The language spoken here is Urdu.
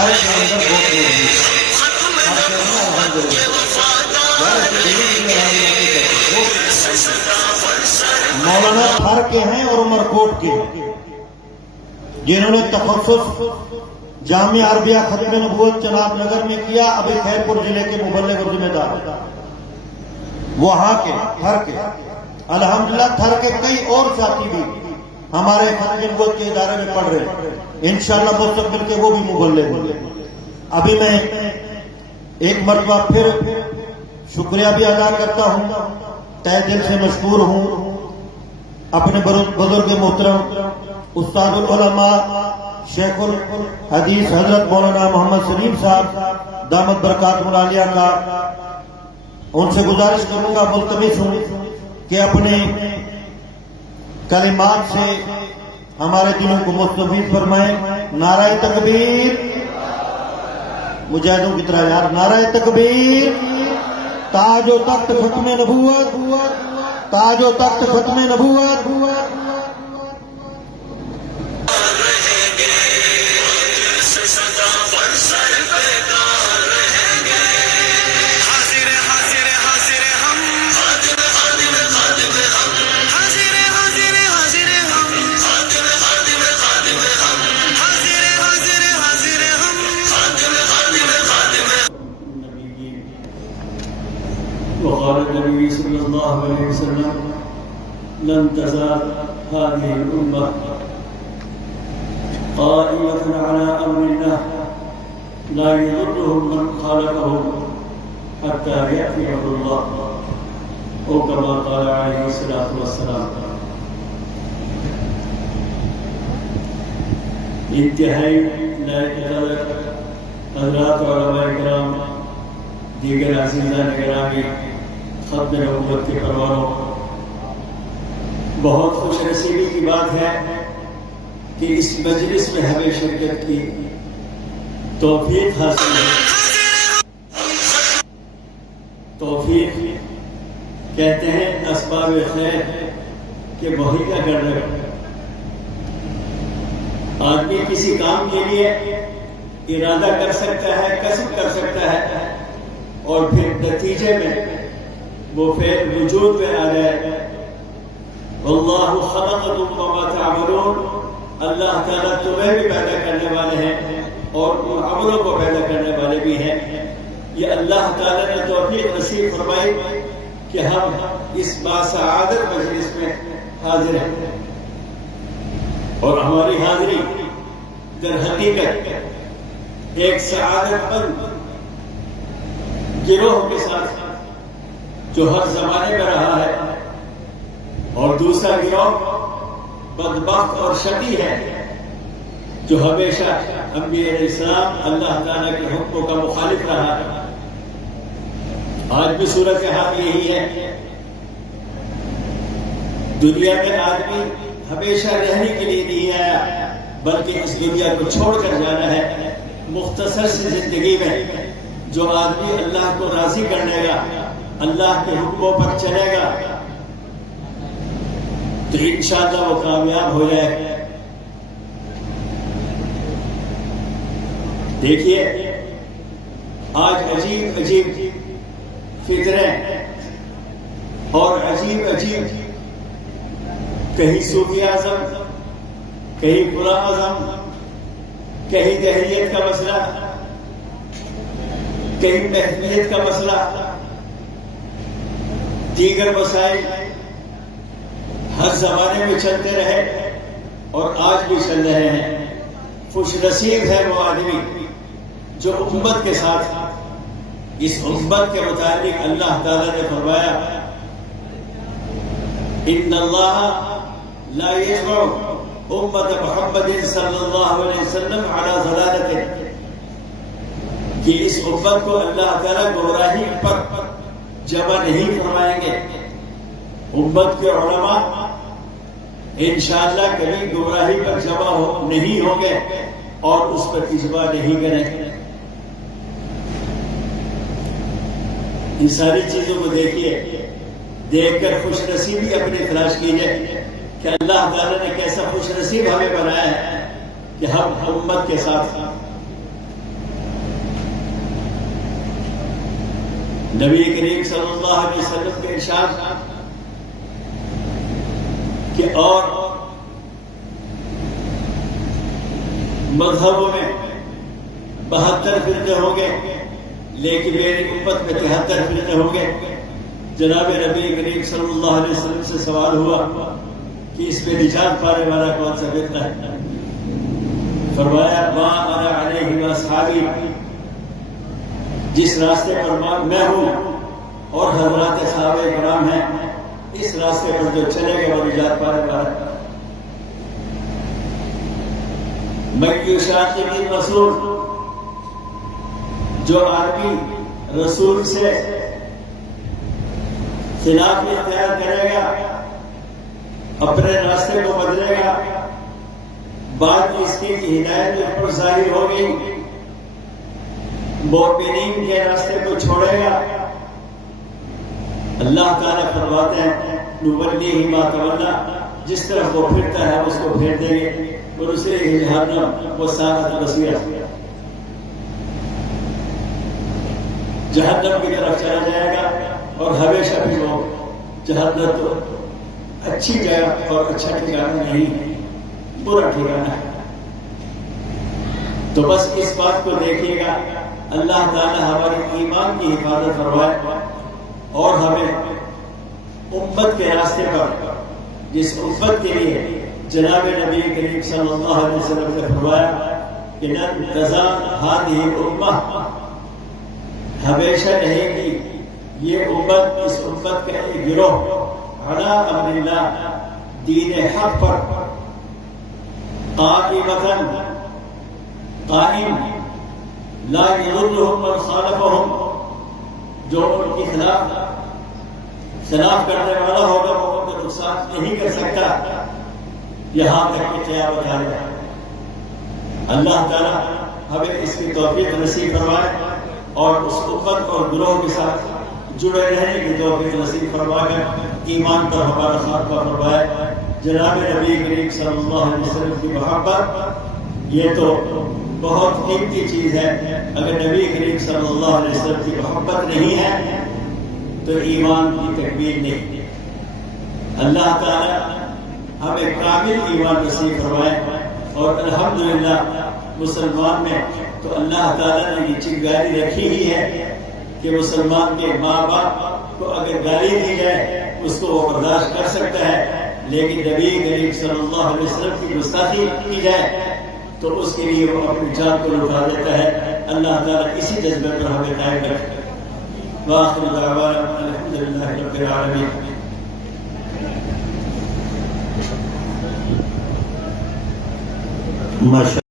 ہر کے اندر بہت موجود ہے. مولانا تھر کے ہیں اور عمر کوٹ کے جنہوں نے تخصص جامعہ عربیہ ختم نبوت چناب نگر میں کیا. ابھی خیر پور ضلع کے مبلغ اور ذمہ دار وہاں کے تھر کے. الحمدللہ تھر کے کئی اور ساتھی بھی ہمارے ختم نبوت کے ادارے میں پڑھ رہے ہیں. انشاءاللہ مستقبل کے وہ بھی مبلغ ہوں گے. ابھی میں ایک مرتبہ پھر شکریہ بھی ادا کرتا ہوں, تہ دل سے مشکور ہوں اپنے بزرگ محترم استاد العلماء شیخ الحدیث حضرت مولانا محمد سلیم صاحب دامت برکات العالیہ کا. ان سے گزارش کروں گا, ملتمس ہوں کہ اپنے کلمات سے ہمارے دلوں کو مستفید فرمائیں. نعرہ تکبیر, مجاہدوں کی طرح یار, نعرہ تکبیر. تاج و تخت ختم نبوت, تاج و تخت ختم نبوت. وقال النبي صلى الله عليه وسلم لن تزال هذه الأمة قائمة على أمر الله لا يضرهم من خالفهم حتى يأتيهم الله أو كما قال عليه الصلاة والسلام. انتہائی حضرات علماء کرام, دیگر عزیزان گرامی, ختم نبوت کے پروانوں, بہت خوش نصیبی کی بات ہے کہ اس مجلس میں ہمیں شرکت کی توفیق حاصل ہے. توفیق کہتے ہیں اسباب خیر کے مہیا کرنے. آدمی کسی کام کے لیے ارادہ کر سکتا ہے, قصد کر سکتا ہے, اور پھر نتیجے میں وہ فعل وجود میں آ جائے. واللہ خلقکم وما تعملون, اللہ تعالیٰ تمہیں بھی پیدا کرنے والے ہیں اور ان عملوں کو پیدا کرنے والے بھی ہیں. یہ اللہ تعالیٰ نے توفیق نصیب فرمائی کہ ہم اس باسعادت مجلس میں حاضر ہیں, اور ہماری حاضری در حقیقت ایک سعادت مند گروہ کے ساتھ جو ہر زمانے میں رہا ہے, اور دوسرا گروہ بدبخت اور شقی ہے جو ہمیشہ انبیاء علیہ السلام اللہ تعالیٰ کے حکموں کا مخالف رہا ہے. آج بھی صورتحال یہی ہے. دنیا میں آدمی ہمیشہ رہنے کے لیے نہیں آیا, بلکہ اس دنیا کو چھوڑ کر جانا ہے. مختصر سی زندگی میں جو آدمی اللہ کو راضی کرنے گا, اللہ کے حکموں پر چلے گا, تو انشاءاللہ وہ کامیاب ہو جائے. دیکھیے آج عجیب عجیب فطریں اور عجیب عجیب, کہیں صوفی اعظم, کہیں غلام اعظم, کہیں دہریت کا مسئلہ, کہیں محفوظیت کا مسئلہ, دیگر مسائل ہر زمانے میں چلتے رہے اور آج بھی چل رہے ہیں. خوش نصیب ہے وہ آدمی جو امت کے ساتھ, اس امت کے متعلق اللہ تعالیٰ نے فرمایا ان اللہ لا یجمع امت محمد صلی اللہ علیہ وسلم علی ضلالۃ, کہ اس امت کو اللہ تعالیٰ گمراہی پر جمع نہیں فرمائیں گے. امت کے علماء انشاءاللہ کبھی گمراہی پر جمع نہیں ہوں گے اور اس پر اجماع نہیں کریں گے. ان ساری چیزوں کو دیکھیے, دیکھ کر خوش نصیبی اپنی تلاش کیجیے کہ اللہ تعالیٰ نے کیسا خوش نصیب ہمیں بنایا ہے کہ ہم امت کے ساتھ. نبی کریم صلی اللہ علیہ وسلم کے ارشاد کہ اور مذہبوں میں 72 فرقے ہوں گے لیکن میری امت میں 73 فرقے ہوں گے. جناب نبی کریم صلی اللہ علیہ وسلم سے سوال ہوا کہ اس میں نجات پانے والا کون سا فرقہ ہے؟ فرمایا ما انا علیہ واصحابی، جس راستے پر میں ہوں اور حضرات صحابہ کرام ہیں، اس راستے پر جو چلے گا وہ نجات پانے والا ہے. من یشاقق الرسول، جو آدمی رسول سے خلاف اختیار کرے گا، اپنے راستے کو بدلے گا، بعد اس کی ہدایت اس پر ظاہر ہوگی، مومنین کے راستے کو چھوڑے گا، اللہ تعالیٰ فرماتے ہیں نولیہ ما تولی، جس طرف وہ پھرتا ہے اس کو پھیر دیں گے اور اسے جہنم وساءت مصیرا، جہنم کی طرف چلا جائے گا. اور ہمیشہ بھی وہ جہنم تو اچھی جگہ اور اچھا ٹھکانہ نہیں، برا ٹھکانہ ہے. تو بس اس بات کو دیکھیے گا، اللہ تعالی ہمارے ایمان کی حفاظت فرمائے اور ہمیں امت کے راستے پر، جس امت کے لیے جناب نبی کریم صلی اللہ علیہ وسلم نے فرمایا کہ لن تزال هذه الامہ، ہمیشہ رہے گی یہ امت، اس امت کا ایک گروہ علی امر اللہ، دین حق پر قائمۃ، قائم، لا یضرهم من خالفهم، جو ان کی خلاف کرنے والا ہوگا وہ ان کو نقصان نہیں کر سکتا یہاں تک کہ قیامت آ جائے. اللہ تعالیٰ ہمیں اس کی توفیق نصیب فرمائے اور اس امت اور گروہ کے ساتھ جڑے رہنے کی توفیق نصیب فرما کر ایمان پر ہمارا خاتمہ فرمائے. جناب نبی کریم صلی اللہ علیہ وسلم کی محبت یہ تو بہت قیمتی چیز ہے. اگر نبی کریم صلی اللہ علیہ وسلم کی محبت نہیں ہے تو ایمان کی تکمیل نہیں. اللہ تعالی ہمیں کامل ایمان نصیب فرمائے اور الحمدللہ مسلمان میں تو اللہ تعالیٰ نے یہ چنگاری رکھی ہی ہے کہ مسلمان کے ماں باپ کو اگر گالی دی جائے اس کو وہ برداشت کر سکتا ہے، لیکن نبی کریم صلی اللہ علیہ وسلم کی گستاخی کی جائے تو اس کے لیے وہ اپنی جان کو لٹا دیتا ہے. اللہ تعالیٰ اسی جذبے پر ہمیں قائم رکھے. وآخر دعوانا الحمدللہ رب العالمین. ماشاء